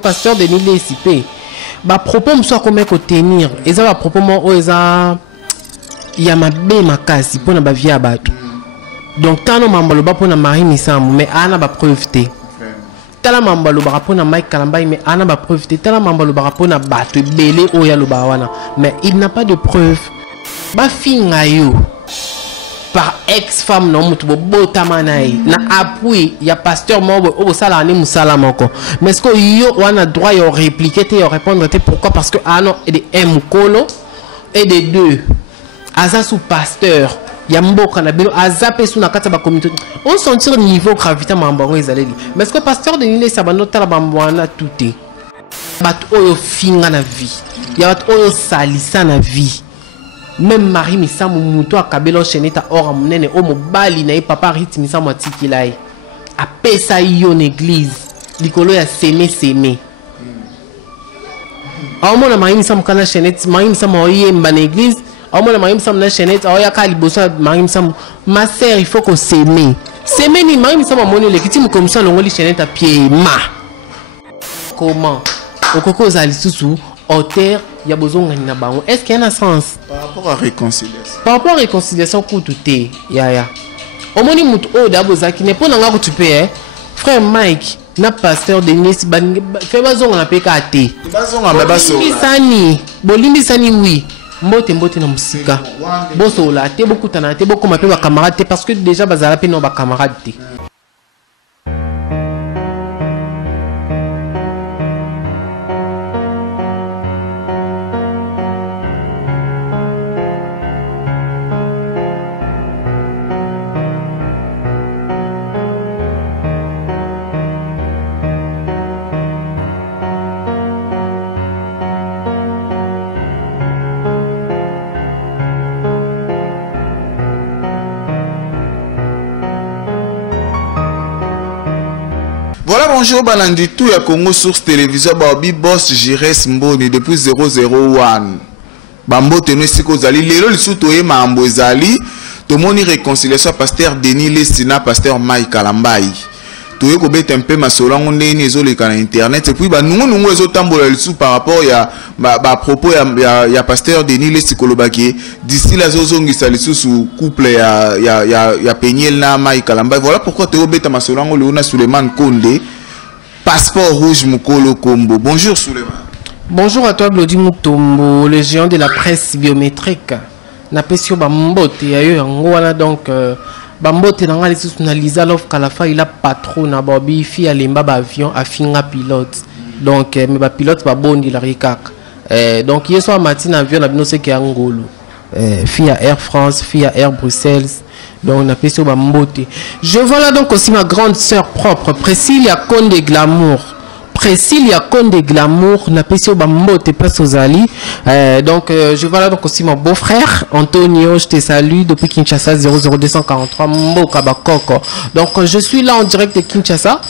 Pasteur Denis Lessipé. Bah propos me soit comment tenir. Et ça va propos moi oh ça il y a ma bé ma casse pour na ba via bateau. Donc tant on mambalo ba pour na Marie Misambu mais ana ba preuve té. Tala mambalo ba pour na Mike Kalambai mais ana ba preuve té. Tala mambalo ba pour na bateau belé oh ya lo ba wana. Mais il n'a pas de preuve. Ba finga yo. Par ex-femme non mutu bota manai na appui ya pasteur mo o sala ni musala moko mais est-ce que yo wana droit yo répliquer te yo répondre te pourquoi parce que ah non et de un mukolo et de deux aza sous pasteur ya mboka na bino aza pe sous na kata ba communauté on sentir niveau gravité mambango ezaleli mais est-ce que pasteur de nile sabano tala bambwana touté bat oyo finga na vie ya bat oyo salisa na vie. Même Marie Misambu muto akabelo cheneta ora munene o mobali na papa Riti Misambu atikilai a pesa yo l'église likolo ya seme aomona Marie Misambu kana cheneta Marie Misambu oyemba na église aomona Marie Misambu na cheneta oya ka liboso Marie Misambu ma sœur il faut qu'on s'aimer ni Marie Misambu moni le kiti mukomisa longoli cheneta pied ma comment okoko zali susu auteur ya bozonga na bango est-ce qu'il y a un sens par rapport à réconciliation? Par rapport à réconciliation koututé ya omoni mutu o dabozaki ne pona nga kutupe frère Mike na pasteur Denis fait bazonga na peka te bazonga ba baso bolimbi sani oui mbote na musika boso la te bokutana te bokoma pe ba camarade parce que déjà bazala pe no ba camarade te. Voilà, bonjour, Balandi tout ya Congo Source Télévision, Babi Boss Jires Mboni depuis 001. Bambo tenu siko zali, lelo lisuto ye mambo zali, to moni réconciliation pasteur Denis Lessina, pasteur Mike Kalambai. To ye ko bete un peu masolango ndeni ezoleka na internet et puis ba nungu ezotambola lisu par rapport ya ba propos ya pasteur Denis Lessikolobaki d'ici la zozongisa lisusu couple ya Peniel na Mike Kalambai. Voilà pourquoi to bete masolango Leona Suleiman Konde passeport rouge Mukolo Kombo. Bonjour Suleiman. Bonjour à toi Glody Mutombo, le géant de la presse biométrique. Na pesio bambote ya yo yango wana donc Bambote nanga les na Lisa Love Kalafa il a patron na Bobby fi alemba ba avion a finga pilote donc mais ba pilote ba bondi la rikak donc hier soir matin avion na bino se ki angolo fi à Air France fi à Air Bruxelles donc on a payé sur Bambote. Je vois là donc aussi ma grande sœur propre Priscilla Conde Glamour. Priscilla Conde Glamour n'a pas sur Bambote place aux Ali. Donc je vois là donc aussi mon beau-frère Antonio, je te salue depuis Kinshasa 00243 Mboka Bakoko. Donc je suis là en direct de Kinshasa.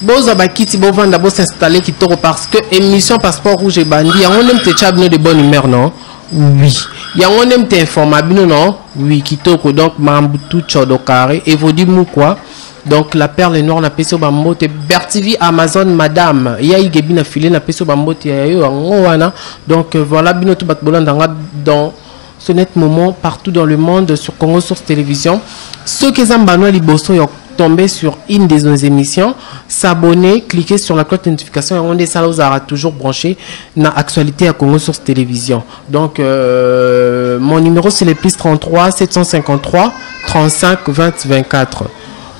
Boza Bakiti Bovanda Bo s'installer qui toro parce que émission passeport rouge et bandit, on aime te chabne de bonne humeur non? Oui. Il y a on aime te informable non? Oui, qui toko donc Mambutu Chodo carré et vous dites quoi? Donc la perle noire n'a pas sur Bambote Bertivi Amazon Madame il y a Igebi na filé n'a pas sur Bambote donc voilà binoto batbolanda dans ce net moment partout dans le monde sur Congo Source Télévision. Ceux qui ont banois liboso y tombé sur une de nos émissions, s'abonner, cliquer sur la cloche de notification et on est toujours branché dans l'actualité à Congo Source Télévision. Donc mon numéro c'est le plus 33 753 35 20 24.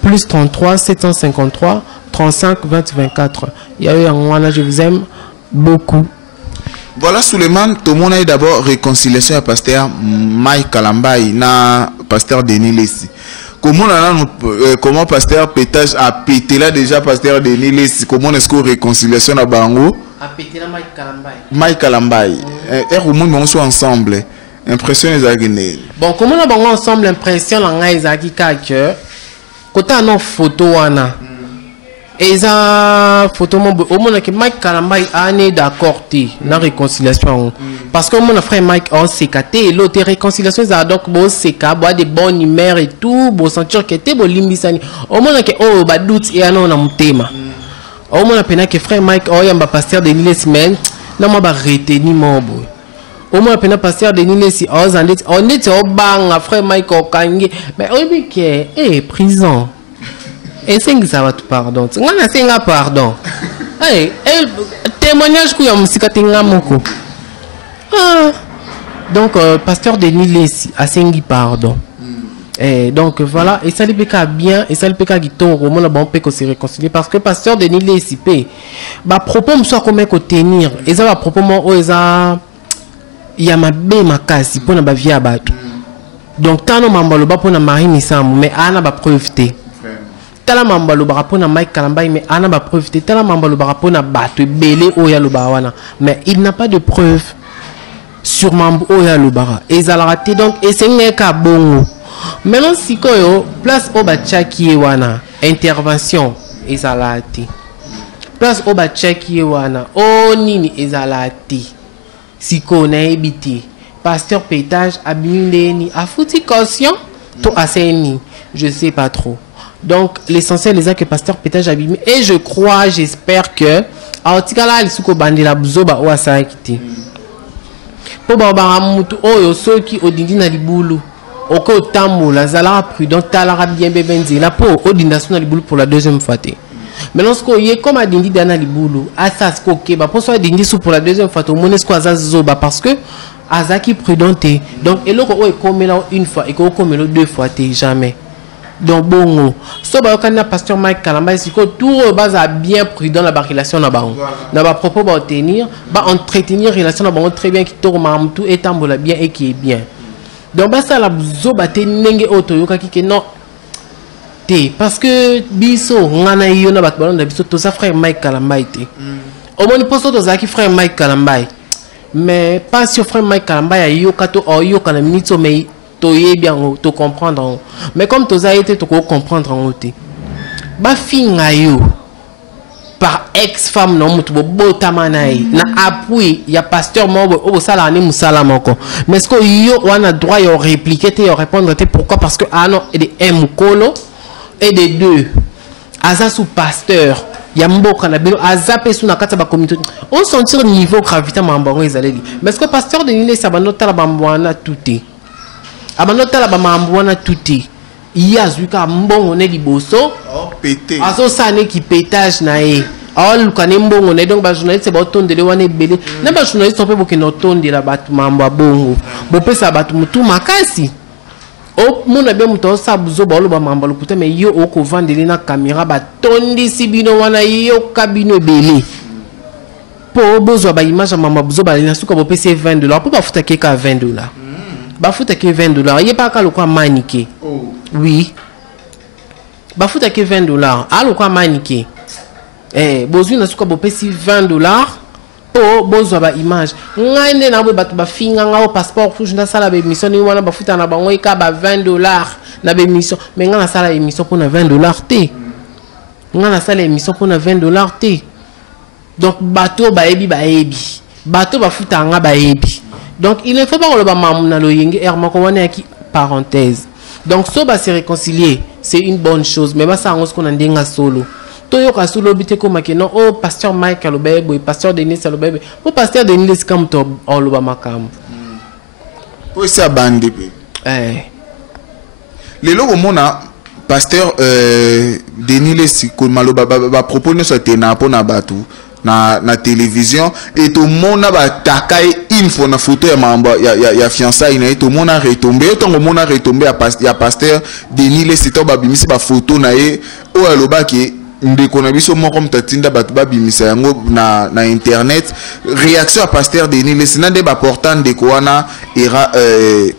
Plus 33 753 35 20 24. Je vous aime beaucoup. Voilà Suleiman, tout le monde a d'abord réconciliation à pasteur Mike Kalambai na pasteur Denis Lessi. Comment pasteur Pétage a pété là déjà pasteur Denis Lessi? Comment est-ce que réconciliation à Bango? A pété là Mike Kalambai. Mike Kalambai. Et au monde on soit ensemble. Impression les agnes. Bon, comment on va ensemble impression la ngaïzaki kake. Quand on a une photo, et ça photo, au moins que Mike Kalambai a né d'accord na réconciliation. Parce que mon frère Mike a sécaté, l'autre réconciliation, ça donc bon séca, boire des bonnes humeurs et tout, bon sentir que t'es bon limbisani. Au moins que oh bah doute et non na mutema. Au moins la que frère Mike oh yamba pasteur de Nile semaine na moi ba retenir mon boy. Au moins la pasteur de Nile si on est au bang frère Mike au kangi mais on dit que prison. Et c'est ça va tout pardon. On a c'est un pardon. Témoignage que yam sikatinga moko. Donc pasteur de Nile si a sengi pardon. Et donc voilà, et ça le péca bien, et ça le péca qui tombe au moins bon peut que se réconcilier parce que pasteur Denis Lessipé, bah propos me soit comme tenir, et ça va propos moi oh ça, il y a ma bé ma casse pour na ba via bateau. Donc tant no mambalo ba pour na marine sam, mais ana ba profiter. Tala mambalo ba pour na Mike Kalambay, mais ana ba profiter. Tala mambalo ba pour na bateau belé oh ya lo bawana, mais il n'a pas de preuve sur mambo oh ya lo bara. Et ça l'a raté donc et c'est un cas bon. Maintenant, si koyo place au bachaki wana intervention ezalati. Place au bachaki wana o nini ezalati. Si kona ebiti. Pasteur pétage abimindeni afuti caution to aseni. Je sais pas trop. Donc l'essentiel est que pasteur pétage abimi et je crois, j'espère que aotikala lisuko bandela buzoba o asakiti. Po baba mutu oyo soki odindi na libulu. Oko tambo la zala prudent talara bien bebenzi la po odindason na libulu pour la deuxième fois. Maintenant ce qu'on y est comme a dindi dana libulu asa ce que ba pour soit dindi sous pour la deuxième fois au monesco azazoba parce que azaki prudente donc eloko o comme là une fois et ko comme là deux fois jamais. Donc bongo so ba kana pasteur Mike Kalambay siko tout base bien prudent la relation na ba na ba propos ba tenir ba entretenir relation na ba très bien qui tourne tout et tambola bien et qui est bien. Donc bah ça la zoba te nenge otoyoka kike non te parce que biso ngana yo na batbalon da biso to sa frère Mike Kalambay te au moins poso to za ki frère Mike Kalambay mais pas sur frère Mike Kalambay yo kato o yo kana minito mais to ye bien to comprendre mais comme to za été to comprendre en oté ba finga yo par ex-femme non mutu bo tamanaï na appui ya pasteur mo o sala ni musala moko mais ce que yo on a droit yo répliquer te yo répondre te pourquoi parce que ah non et de un kolo et de deux aza sous pasteur ya mboka na bilo aza pe sous na kata ba communauté on sentir niveau gravité mambo ezaleli mais ce que pasteur de Nile sabanota la bambwana touté abanota la bambwana touté Yazuka mbongo ne liboso pété aso sane qui pétage na e all kane mbongo ne donc ba journaliste ba tondele wane belé na ba journaliste pe boki no tondela batu mambo bongo bo pesa batu mutu makasi o mona be muto sa buzo ba lo ba mambo lukuta me yo o ko vandele na caméra ba tondi sibino wana yo kabino belé po bozo ba image mambo buzo ba na suka bo pesa $20 po ba futa keka $20 ba futa ke $20 ye pa ka lo kwa maniqué. Oui. Bafuta ke $20. Alo kwa manike. Bozu na suka bopesi $20 po bozo ba image. Ngande na bo batu ba finga nga o passeport rouge na sala be mission ni wana bafuta na bango eka ba $20 na be mission. Mais nga na sala émission pour na $20 te. Nga na sala émission pour na $20 te. Donc bateau ba ebi ba ebi. Bateau bafuta nga ba ebi. Donc il ne faut pas que le bamam na lo yenge ermako wana ki parenthèse. Donc so ba se réconcilier, c'est une bonne chose mais ba ça on ce qu'on ndenga solo. Toyo ka solo bité ko makeno oh pasteur Mike Kalobebe, pasteur Denis Kalobebe. O pasteur Denis comme to olo ba makam. Po ça bande pe. Le logo mona pasteur Denis ko maloba ba proposer so tena pona batu. Na télévision et tout le monde a taqué une fois na photo ya fiançailles na tout le monde a retombé tout le monde a retombé ya pasteur Denis le c'était babimisi ba photo na ye o aloba ki ndeko na biso moko mtatinda batu babimisa yango na internet réaction à pasteur Denis le sina de ba portant de koana era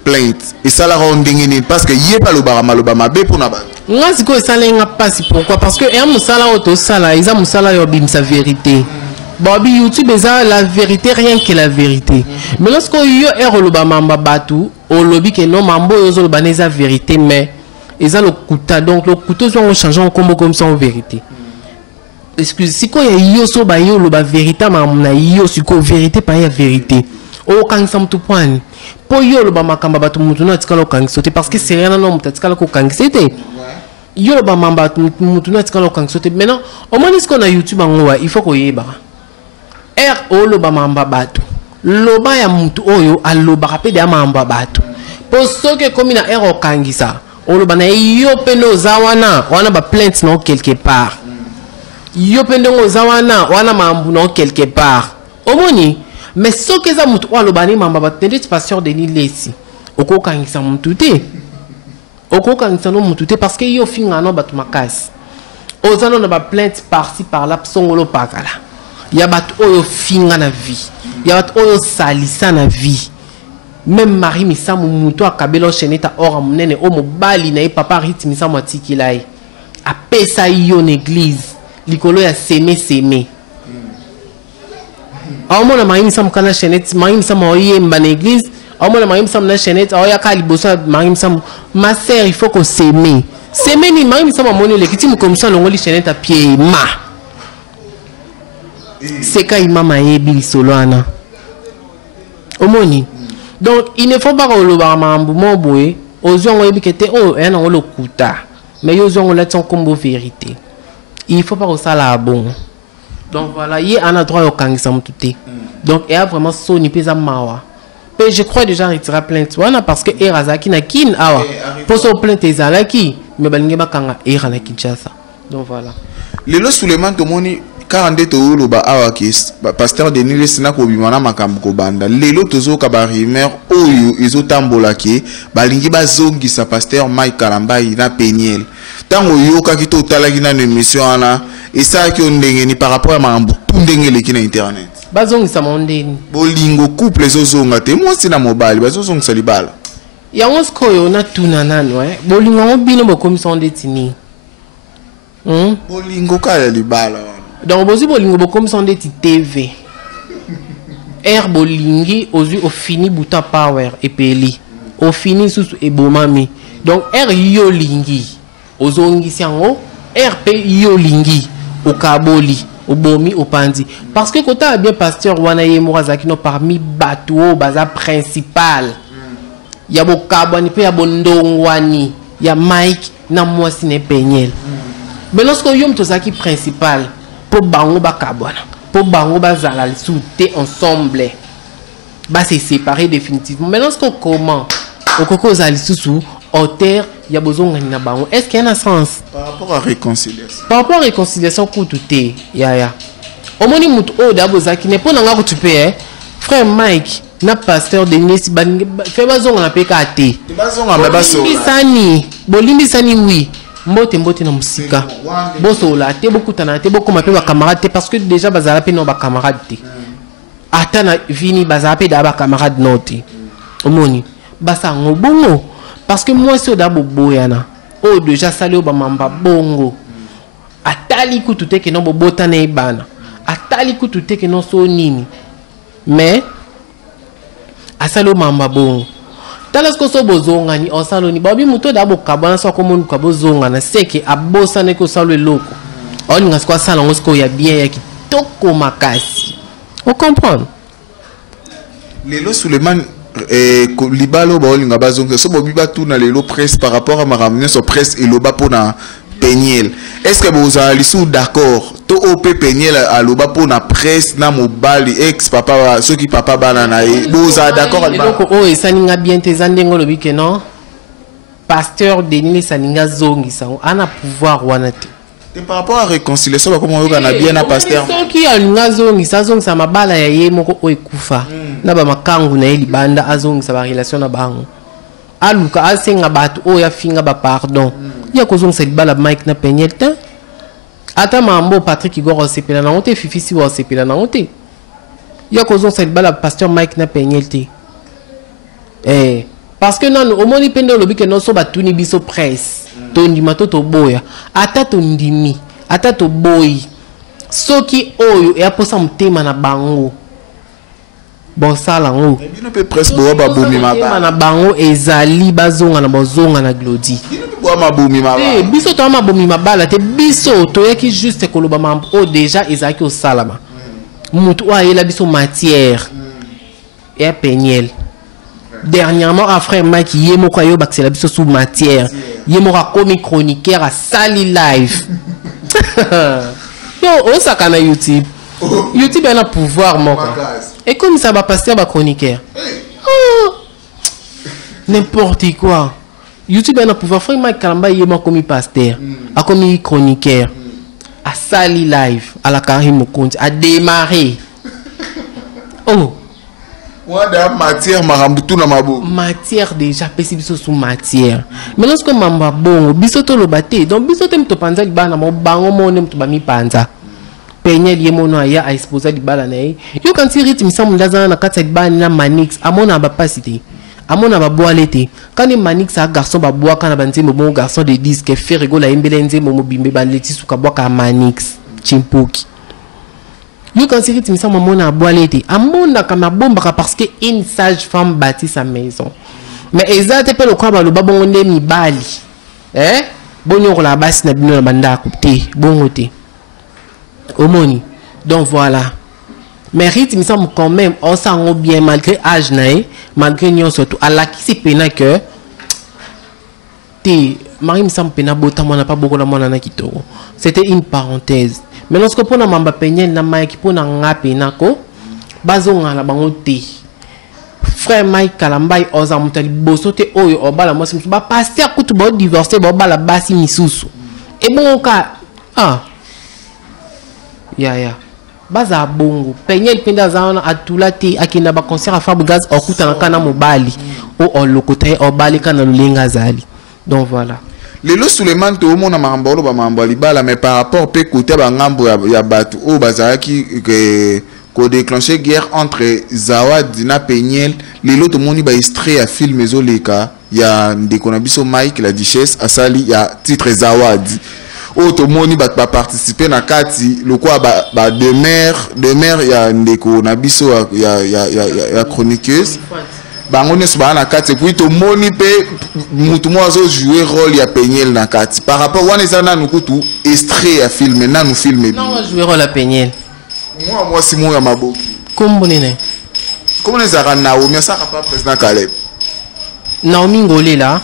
plainte et ça la rondingini parce que yé pas loba maloba mabe pour na ba nga siko esalenga pasi pourquoi parce que un musala auto sala isa musala yo bimisa vérité Bobby YouTube eza la vérité rien que la vérité mais lorsque yo eroloba mamba batu au lobby que non mambo yo zo baneza vérité mais eza le couteau donc le couteau sont changeant comme ça en vérité excuse si ko yo so ba yo loba vérité mamna yo siko vérité pas ya vérité o kan sam tout point po yo loba makamba batu mutu na tikalo kan sote parce que c'est rien non mutu tikalo ko kan c'était yo le ba mamba mutu na tikala okangisa te. Maintenant au moins ce qu'on a YouTube en il faut qu'on y eba o lo ba mamba bato loba ya mutu oyo aloba rapide ya mamba bato po soke komi na okangisa o lo bana yo peno zawana wana ba plainte non quelque part yo pendo zawana wana mambu non quelque part omoni mais soke za mutu o lo bani mamba bato ne pasteur de Lesi okokangisa mutu te okokangisa no mutu te parce que yo finga no bato makasi ozano na ba plainte par-ci par-là songolo pakala ya bato oyo finga na vie ya bato oyo salisa na vie même Marie misamu mutu akabelo cheneta ora munene o mobali na ye papa riti misamu atikila ye apesa yo na église likolo ya seme aomona Marie misamu kana cheneta Marie misamu oyemba na église aomona Marie misamu na cheneta oya ka liboso Marie misamu ma sœur il faut qu'on s'aimer ni Marie misamu amoni lekiti mu commission longoli cheneta pied ma c'est quand il m'a maillé bisolana omoni donc il ne faut pas que le bamambu moboé aux gens ont ébiqueté oh un an le kuta mais aux gens ont la son combo vérité il faut pas que ça la bon donc voilà il y a un droit au kangisam touté donc il y a vraiment soni pesa mawa mais je crois déjà retirer plainte wana parce que erazaki na kin awa pour se plainte ezalaki mais balinge bakanga era na Kinshasa donc voilà lelo Suleiman tomoni 42 tolo ba awakis pasteur Denis Lesi na ko bimana makambo ko banda lelo tozo ka ba rumeur oyo ezotambola ke balingi bazongisa pasteur Mike Kalambai na Peniel tango yoka ki to talaki na émission ana esa ki ondenge ni par rapport à makambo tundenge leki na internet bazongisa mondeni bolingo couple ezozonga te moi sina mobile bazozongisa libala yango skoyo na tuna nano bolingo ngobino bokomisa ndetini bolingo kala libala donc bozi bolingo bokomisa ndeti TV bolingi ozu au fini buta power epeli au fini susu ebomami donc yo lingi ozongisi yango pe yo lingi okaboli obomi opandi parce que kota bien pasteur wana ye morazakino parmi bato baza principal ya bokabwani pe ya bondongwani ya Mike na mwasi ne Peniel mais lorsque yom tozaki principal pour bango bakabwana pour bango bazala souté ensemble ba se séparer définitivement mais lorsque comment okoko zali susu auteur ya bozonga na bango est-ce qu'il y a un sens par rapport à réconciliation kututé ya omoni mutu o da bozaki ne pona nga kutupe frère Mike na pasteur Denis balinge fait bazonga na peka te bazonga ba baso bolimbisani oui mbote na musika boso la te beaucoup tana te beaucoup ma pe ba camarade parce que déjà bazala pe no ba camarade te atana vini bazala pe da ba camarade note omoni basa ngobongo parce que moi so da boboyana o déjà sali o ba mamba bongo atali kutu te ke no bobota na ibana atali kutu te ke no so nini mais asalo mamba bongo talas ko so bozonga ni osalo ni babi muto da bokabana so ko monu kabozonga na seke abosa ne ko salo eloko oni ngasko sala ngosko ya bien ya kitoko makasi on comprend lelo Suleiman libalo ba olinga bazonga so bobi batu na lelo presse par rapport à maramne so presse et loba pona Peniel est-ce que vous allez sous d'accord to op Peniel à loba pona presse na mobali ex papa ceux qui papa banana vous allez d'accord donc oh et ça ninga bien tes andengo lobi que non pasteur Denis saninga zongi ça ana pouvoir wanate par rapport à réconciliation comment on a bien na pasteur ceux qui a ninga zongi ça mabala ya ye moko o ekufa na ba makangu na eli banda azongi sa ba relation na bango aluka asenga bato o ya finga ba pardon ya kozong sa libala Mike na Peniel te ata mambo Patrick Igor sepela na ote fifi si wa sepela na ote ya kozong sa libala pasteur Mike na Peniel te parce que non au moni pendo lobi ke non so batuni biso presse to ndima to boya ata to ndimi ata to boy soki oyo ya posa mutema na bango bon sala ngo bino pe presse bo ba bomi maba na bango ezali bazonga na bozonga na glodi bo ma bomi maba biso to ma bomi mabala te biso to yaki juste koloba mambo o déjà ezaki o salama mutu wa yela biso matière et Peniel dernièrement à frère Mike yemo kwa yo baxela biso sous matière Yemora comme chroniqueur à Sali Live. Yo, on s'accana YouTube. YouTube a un pouvoir, mon et comme ça va passer à chroniqueur. Oh, n'importe quoi. YouTube a un pouvoir. Faut que Kalamba yema comme pasteur, a comme chroniqueur, à Sali Live, à la Karim compte, à démarrer. Oh. Matière déjà pessimisme sous matière. Mais lorsque mamba bon, bisoto lo baté. Donc bisoto me to panza li bana mo bango mo nem to ba mi panza. Peñel yemono aya a exposer li bala nei. Yo quand il rythme ça mundaza na kata li bana na manix amona ba pasité. Amona ba boalete. Quand les manix a garçon ba boa kana banze mo bon garçon de disque fait rigola embelenze mo bimbe ba leti suka boa ka manix chimpuki. Yo quand c'est rythme ça maman a boalete amona kama bomba parce que une sage femme bâtit sa maison. Mais exacte pe le quoi ba lo babongo mi bali. Bonyo la basse na bino na banda couper bongoté. Omoni. Donc voilà. Mais rythme ça quand même on s'en bien malgré âge nae, malgré nyon surtout à la qui c'est pena que te Marie me semble pena bota mona pas beaucoup la mona na kitoko. C'était une parenthèse. Mais lorsque pour na mamba penyel na mai ki pour na ngape nako bazonga la bango te frère Mike Kalambai oza mutali bosote oyo obala mo simsu ba passer kutu bo divorcer bo bala basi misusu et bon ka ya baza bongo penyel penda zana atula te akina ba concert a Fabu Gaz okuta na kana mobali o lokota o bali kana lulenga zali. Donc voilà. Lelo Suleiman to mona mambolo ba mambo libala mais par rapport pe côté ba ngambo ya batu o bazaki ko déclencher guerre entre Zawadi na Penyel lelo to moni ba extrait à film ezoleka ya ndeko na biso Mike la Duchesse asali ya titre Zawadi o to moni ba participer na kati lokwa ba de mère ya ndeko na biso ya chroniqueuse bangones ba na kati puis to moni pe mutu mo azo jouer rôle ya Penyel na kati par rapport wana ezana nukutu extrait à film na nu film non jouer rôle à Penyel moi si moi ya maboki comme bonene comment les ara Naomi ça pas président Caleb Naomi Ngolé là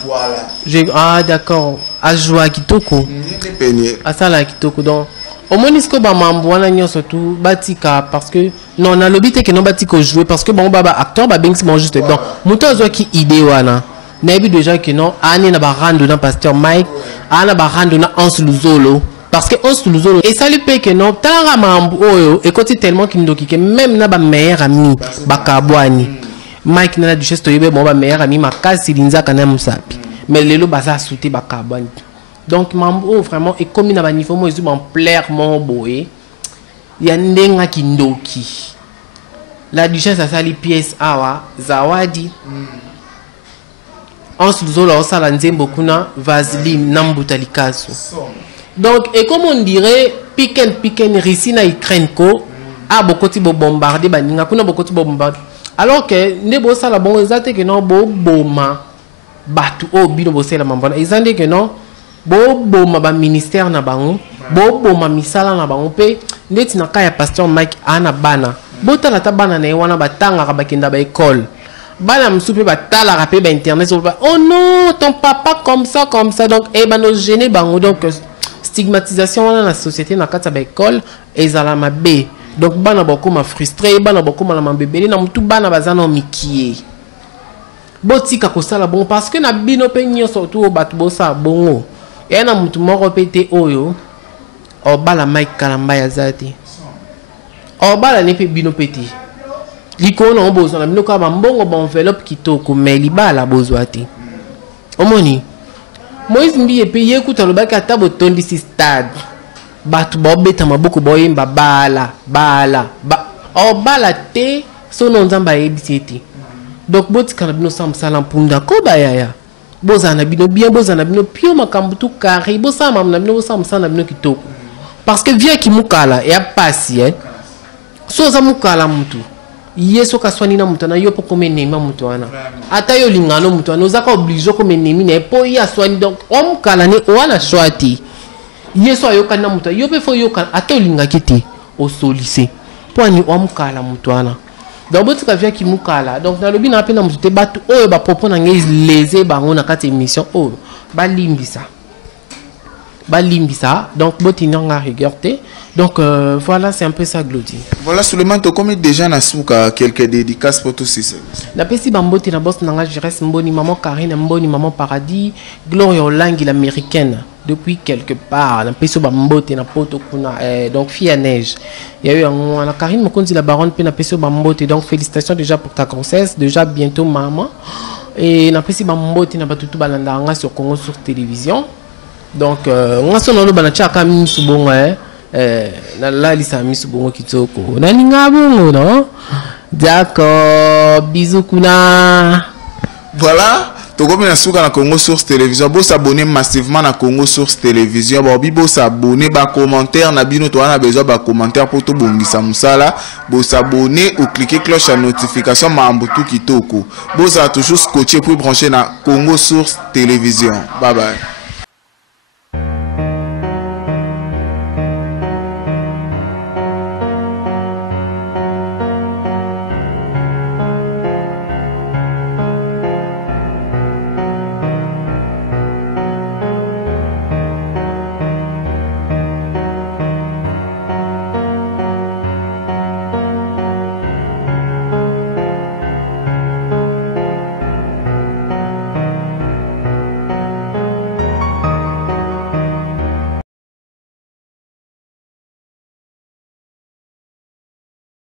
voilà d'accord a jouer à Kitoko Penyel à ça là Kitoko donc au moins est-ce que ba mambo wana nyo surtout batika parce que non na lobité que non batika jouer parce que bon baba acteur ba bengsi bon juste donc muto zo ki idée wana na bi déjà que non ani na ba rando na pasteur Mike ana ba rando na Ans Luzolo parce que Ans Luzolo et ça lui paye que non tara mambo oyo et côté tellement qu'il ndoki que même na ba meilleur ami bakabwani Mike na la Duchesse to yebe bon ba meilleur ami makasi linza kana musapi mais lelo baza souté bakabwani. Donc mambo vraiment et comme na ba niveau mo ezu en plaire mon boy ya ndenga kindoki la Duchesse a sali pièce awa Zawadi Ans Luzolo osala nzembo kuna Vaseline nambuta likaso. Donc et comme on dirait piken risi na Ukraine ko a bokoti bo bombarder baninga kuna bokoti bo bombarder alors que ne bo sala bon exacte que non bo boma batu o bino bo sala mambona ezande que non bo boma ba ministère na bango bo boma misala na bango pe ndeti na kaya pasteur Mike ana bana botala ta bana na wana batanga ka bakenda ba école bana msupe batala rapé ba internet oh non ton papa comme ça donc et bano gêner bango donc stigmatisation dans la société na kata ba école ezala mabe donc bana boko ma frustré bana boko ma la bébé na mutu bana bazana mikie botika ko sala bon parce que na bino pe nyo surtout batu bosa bongo et na mutu moko pété oyo o bala Mike Kalamba ya zati o bala ne pe bino pété likono on bozo na bino ka mbongo ba enveloppe kitoko mais libala bozwati omoni Moïse Mbiye pe yekuta lobaki ata botondi si stade batu bobeta maboko boyemba bala o bala te sono nzamba ebiseti donc botika na bino samsala mpunda ko bayaya bozana bino bien bozana bino pio makambu tu kari bosama na bino bosamsa na bino kitoko parce que vient ki mukala ya pasi so za mukala mutu yeso kaswani na mutu na yo poko menema mutu wana ata yo lingano mutu wana ozaka oblige ko menemi na po ya swani donc omukala ne wana shwati yeso ayoka na mutu yo pe fo yoka ata olinga kiti o solise poni omukala mutu wana donc botika vient ki mukala donc na lobi na pe na mutu te batu oyo ba propos na ngezi leze bango na kati émission oh balimbisa donc botinanga regardez donc voilà c'est un peu ça Glody. Voilà seulement to comme déjà na souka quelques dédicaces pour tous ces la pesi bamboti na boss nanga Jires Mboni maman Karine Mboni maman Paradis Gloria Olangi l'américaine depuis quelque part la pesi bamboti na poto kuna donc fille à neige il y a eu un Karine Mokonzi la baronne pe na pesi bamboti donc félicitations déjà pour ta grossesse déjà bientôt maman et na pesi bamboti na batutu balanda sur Congo sur télévision donc on sonne le banacha kam subongo na la lisa mi subongo kitoko na ninga bongo non d'accord bisous kuna voilà to comme na suka na Congo Source Télévision bo s'abonner massivement na Congo Source Télévision bo s'abonner ba commentaire na bino to na besoin ba commentaire pour to bongisa musala bo s'abonner ou cliquer cloche à notification mambo tout kitoko bo ça toujours scotché pour brancher na Congo Source Télévision bye bye.